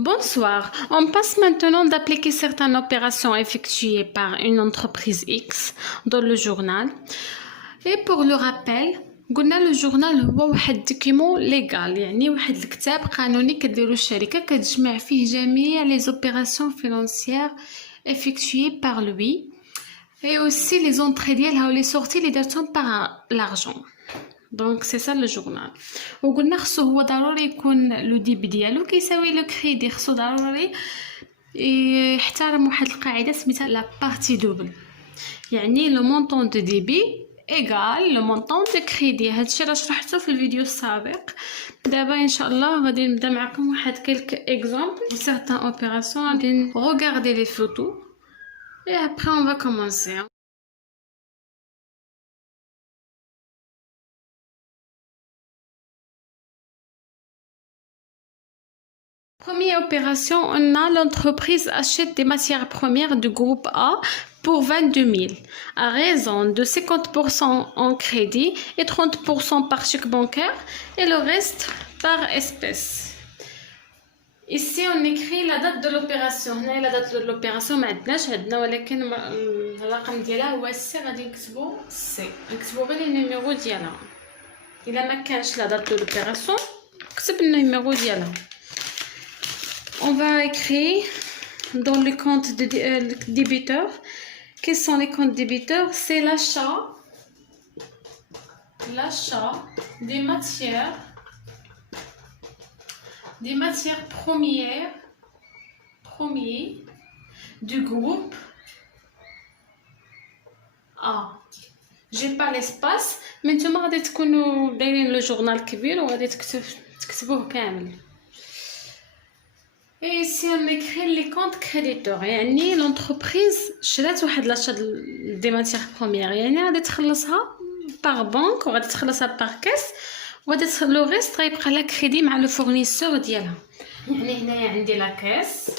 Bonsoir. On passe maintenant d'appliquer certaines opérations effectuées par une entreprise X dans le journal. Et pour le rappel, قلنا le journal هو واحد document légal يعني واحد الكتاب قانوني كديرو الشركة كتجمع فيه جميع les opérations financières effectuées par lui et aussi les entrées ديالها و les sorties اللي دارتهم par l'argent. دونك سي سا لو جورنال وقلنا خصو هو ضروري يكون لو ديب ديالو كيساوي لو كريدي خصو ضروري يحترم واحد القاعده سميتها لا بارتي دوبل يعني لو مونطون دو ديبي ايغال لو مونطون دو كريدي. هادشي راه شرحته في الفيديو السابق. دابا ان شاء الله غادي نبدا معكم واحد كلك اكزامبل pour certaines opérations. غادي regarder les photos et après on va commencer. Première opération, on a l'entreprise achète des matières premières du groupe A pour 22 000 à raison de 50% en crédit et 30% par chèque bancaire et le reste par espèce. Ici on écrit la date de l'opération. هنا la date de l'opération ما عندنا ولكن الرقم ديالها هو سي. غادي نكتبو سي نكتبو غير النيميرو ديالها. الا ما كانش la date de l'opération كتب النيميرو ديالها. On va écrire dans les comptes de débiteurs. Quels sont les comptes débiteurs? C'est l'achat des matières premières du groupe A. J'ai pas l'espace. Maintenant غادي تكونوا دايرين لو جورنال كبير وغادي تكتبوه كامل. Et ici on écrit les comptes créditeurs يعني l'entreprise شرات واحد l'achat des matières premières يعني غادي تخلصها par banque وغادي تخلصها par caisse وغادي لو ريست غيبقى لها كريدي مع لو فورنيسور ديالها. يعني هنايا عندي لا كاس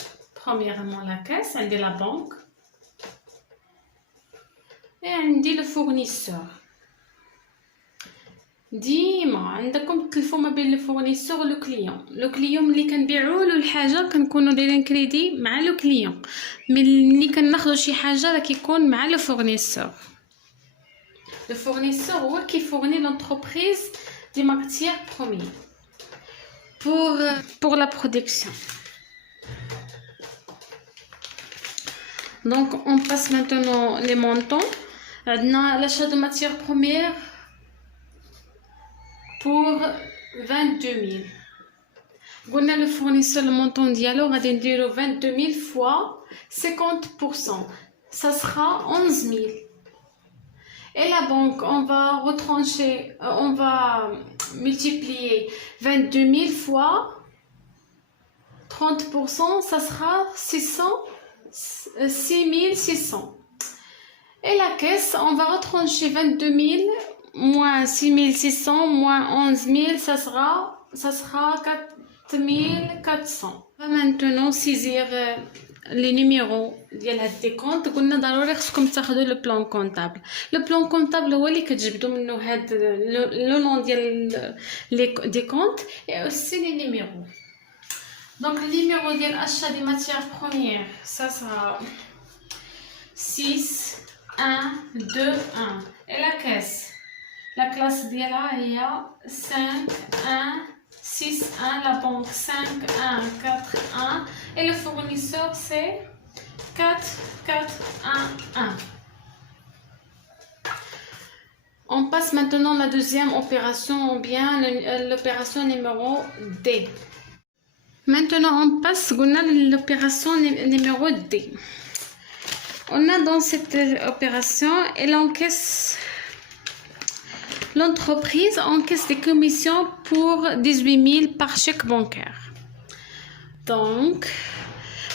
premièrement لا كاس عندي لا بنك عندي لو فورنيسور. ديما عندكم تلفوا ما بين لو فورنيسور لو كليون. لو كليون ملي كنبيعوا له الحاجه كنكونوا دايرين كريدي مع لو كليون ملي كناخذوا شي حاجه راه كيكون مع لو فورنيسور. لو فورنيسور هو كيفورني لونتربريز دي ماتيير بروميير pour la production. Donc on passe maintenant les montants. عندنا l'achat de matières premières pour 22 000. قلنا le fournisseur le montant dialo غادي نديرو 22 000 fois 50%. Ça sera 11 000. Et la banque, on va retrancher, on va multiplier 22 000 fois 30%, ça sera 6 600. Et la caisse, on va retrancher 22 000 moins 6 600 moins 11 000, ça sera 4 400. On va maintenant saisir les numéros ديال هاد دي كونط. قلنا ضروري خصكم تاخذوا لو بلان كونطابل. لو بلان كونطابل هو اللي كتجبدوا منه هاد لو نون ديال لي دي كونط et aussi les numéros. Donc le numéro ديال achat des matières premières, ça sera 6 1 2 1 et la caisse la classe ديالها هي 5 1 6 1, la banque 5 1 4 1 et le fournisseur c'est 4 4 1 1. On passe maintenant à la deuxième opération ou bien l'opération numéro D. Maintenant on passe à l'opération numéro D. On a dans cette opération, elle encaisse l'entreprise encaisse des commissions pour 18 000 par chèque bancaire. Donc,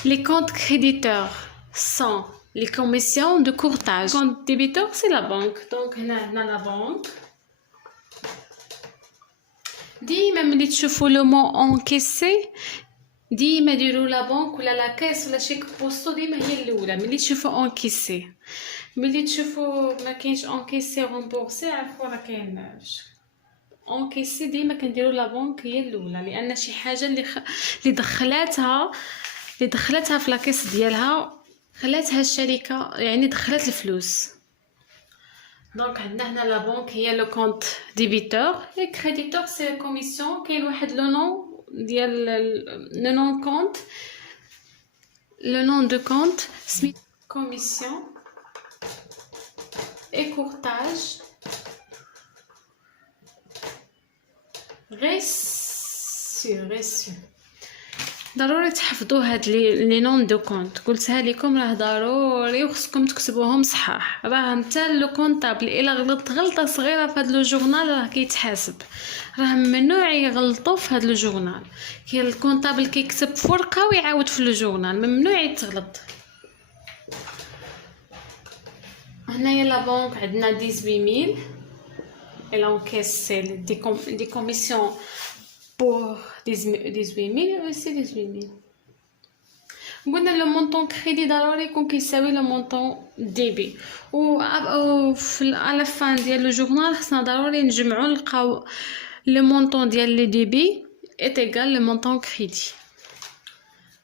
les comptes créditeurs sont les commissions de courtage. Le compte débiteur, c'est la banque. Donc, on a la banque. ديما ملي تشوفوا le mot encaissé ديما ديروا لا بنك ولا لا كاس ولا شيك بوستو ديما هي الاولى ملي تشوفوا انكيسي. ملي تشوفوا ما كاينش انكيسي رومبورسي عرفوا راه كاين انكيسي ديما كنديرو لا بنك هي الاولى، لان شي حاجه اللي دخلتها في لاكيس ديالها، خلاتها الشركه يعني دخلت الفلوس. دونك عندنا هنا لا بنك هي لو كونت ديبيتور، اي كريديتور سي كوميسيون. كاين واحد لو نون ديال لو نون كونت، لو نون دو كونت سميت كوميسيون اي كورتاج غيسيو. ضروري تحفظوا هاد لي نون دو كونت، قلتها لكم راه ضروري وخصكم تكتبوهم صحاح. راه نتا لو كونطابل الا غلط غلطه صغيره في هاد لو جورنال راه كيتحاسب، راه ممنوع يغلطوا في هاد لو جورنال. كاين الكونطابل كيكتب في ورقه ويعاود في لو جورنال، ممنوع يتغلط. هنايا لا بنك عندنا 18000 et l'encaisse c'est des commissions pour 18000 aussi 18000. قلنا لو مونطون كريدي ضروري يكون كيساوي لو مونطون ديبي، و على فان ديال لو جورنال خصنا ضروري نجمعو نلقاو لو مونطون ديال لي ديبي est égal لو مونطون كريدي.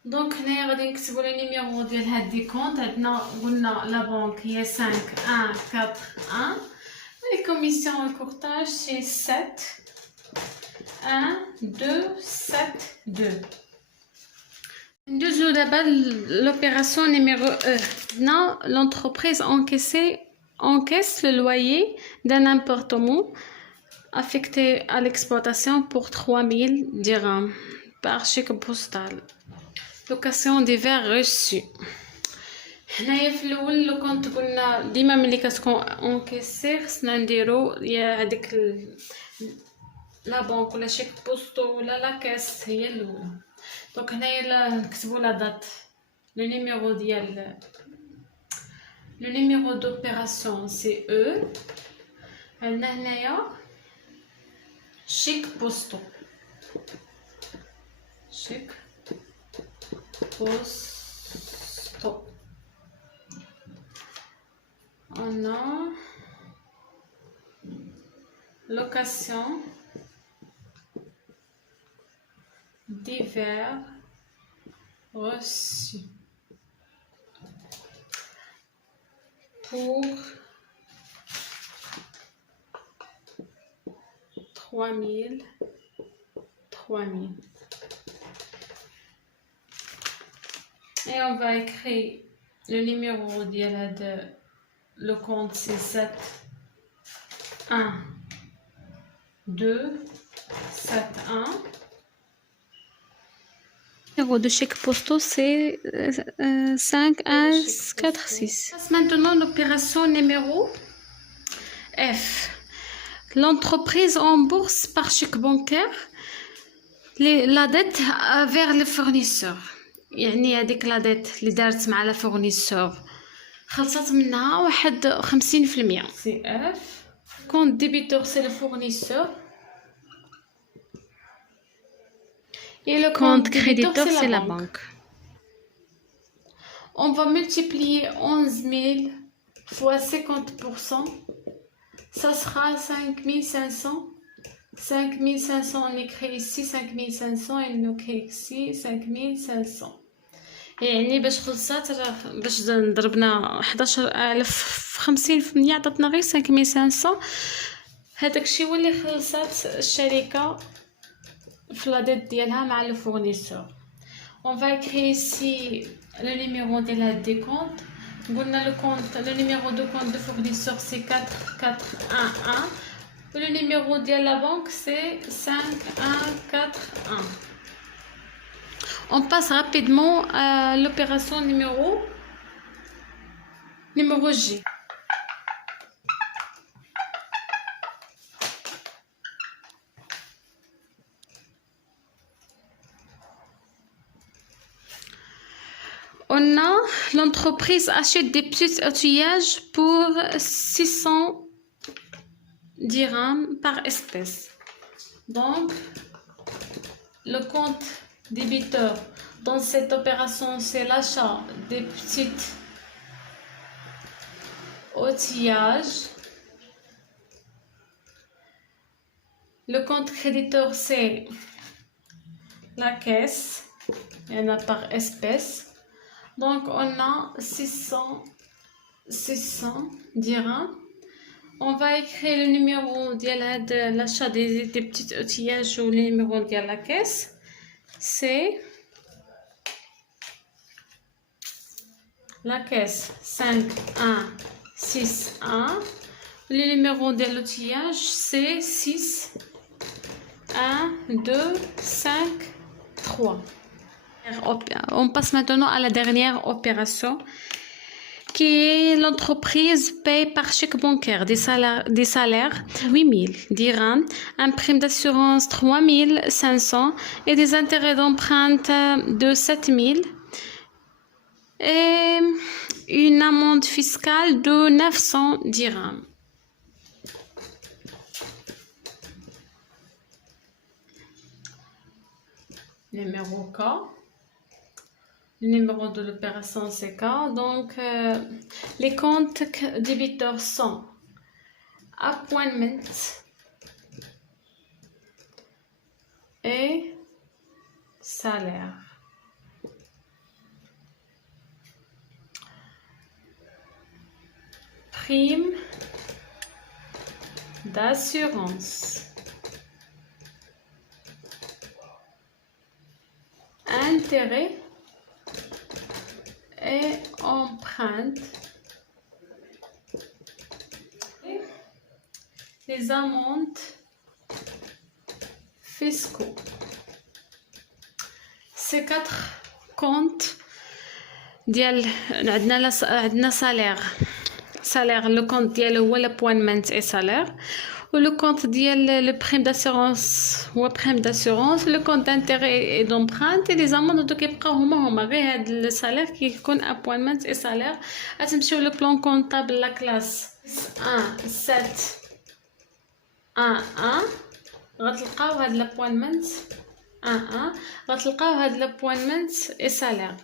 دونك هنايا غادي نكتبو لي نيميرو ديال هاد دي كونط. عندنا قلنا لا بنك هي 5141. Les commissions au courtage, c'est 7, 1, 2, 7, 2. Nous d'abord l'opération numéro 1. Non, l'entreprise encaisse le loyer d'un appartement affecté à l'exploitation pour 3000 dirhams par chèque postal. Location divers reçus. هنايا في الاول لو كنت قلنا ديما ملي كتكون اونكيسي خصنا نديرو يا هذيك لا بنك ولا شيك بوستو ولا لا كاس هي الاولى. دونك هنايا نكتبوا لا دات، لو نيميرو ديال لو نيميرو دوبيراسيون سي او. عندنا هنايا شيك بوستو، شيك بوستو. On a location divers reçus pour 3000. Et on va écrire le numéro de le compte, c'est 7, 1, 2, 7, 1. Le numéro de chèque postaux, c'est 5, 1, 4, 6. Maintenant, l'opération numéro F. L'entreprise rembourse par chèque bancaire la dette vers le fournisseur. يعني هذيك لا ديت اللي دارت مع لا فورنيسور خلصت منها واحد 50%. سي اف كونت ديبيتور سي لو فورنيسور et le compte créditeur c'est la banque. On va multiplier 11000 fois 50%, ça sera 5500. 5500 on écrit ici 5500 et on écrit ici 5500. يعني باش خلصات باش ضربنا 11000 في 50% عطاتنا غير 5500. هذاك الشيء هو اللي خلصات الشركه في لا ديت ديالها مع لو فورنيسور. On va écrire ici le numéro de la décompte. قلنا le numéro de compte de fournisseur c'est 4411. Le numéro de la banque c'est 5141. On passe rapidement à l'opération numéro G. On a l'entreprise achète des petits outillages pour 600 dirhams par espèce. Donc, le compte débiteur dans cette opération, c'est l'achat des petites outillages. Le compte créditeur, c'est la caisse. Il y en a par espèce. Donc, on a 600 dirhams. On va écrire le numéro de l'achat des petits outillages ou le numéro de la caisse. C'est la caisse 5161. Le numéro de l'outillage, c'est 6 1 2 5 3. On passe maintenant à la dernière opération, qui est l'entreprise paye par chèque bancaire des salaires 8000 dirhams, un prime d'assurance 3500 et des intérêts d'emprunte de 7000 et une amende fiscale de 900 dirhams. Numéro K. Le numéro de l'opération c'est K. Donc, les comptes débiteurs sont appointment et salaire. Prime d'assurance. Intérêt et empreinte. Les amendes fiscaux. Ces 4 comptes ديال عندنا salaire le compte ديالو هو l'appointment et salaire, ou le compte ديال le prime d'assurance هو prime d'assurance, le compte d'intérêt et d'empreinte et les amendes دو كيبقاو هما غير هاد السالير كيكون appointment et salaire. غتمشيو لو بلان كونطابل لا كلاس 1 7 1 1 غتلقاو هاد l'appointment 1 غتلقاو هاد l'appointment et salaire.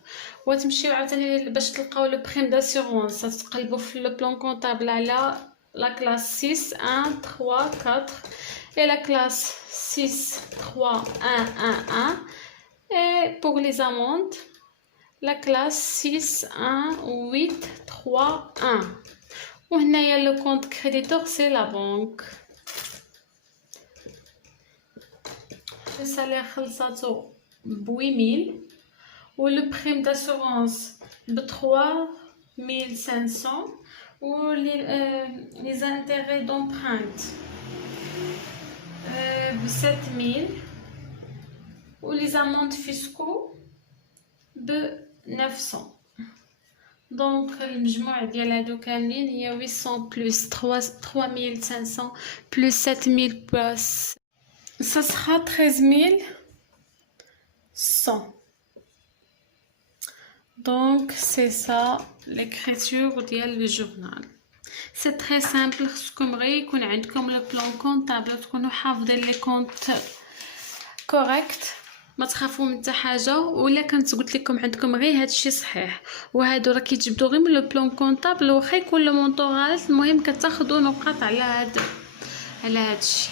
وتمشيو عاوتاني باش تلقاو لو بريم داسيغونس تقلبوا في لو بلان كونطابل على لا كلاس 6 1 3 4 et la classe 6 3 1 1 1 et pour les amendes la classe 6 1 8 3 1. وهنايا le compte créditeur c'est la banque. Le salaire خلصاتو ب 8000 ou le prime d'assurance de 3500 ou les intérêts d'empreinte de 7000 ou les amendes fiscaux de 900. Donc المجموع ديال هادو كاملين هي 800 plus 3500 plus 7000 plus ça sera 13100. Donc c'est ça l'écriture ديال le journal. C'est très simple. خصكم غير يكون عندكم لو بلان كونطابل تكونوا حافظين لي كونط كوريكت، ما تخافوا من حتى حاجه. ولا كنت قلت لكم عندكم غير هادشي صحيح وهادو راه كيتجبدوا غير من لو بلان كونطابل، واخا يكون لو مونطو غلط المهم كتاخذوا نقاط على هادشي.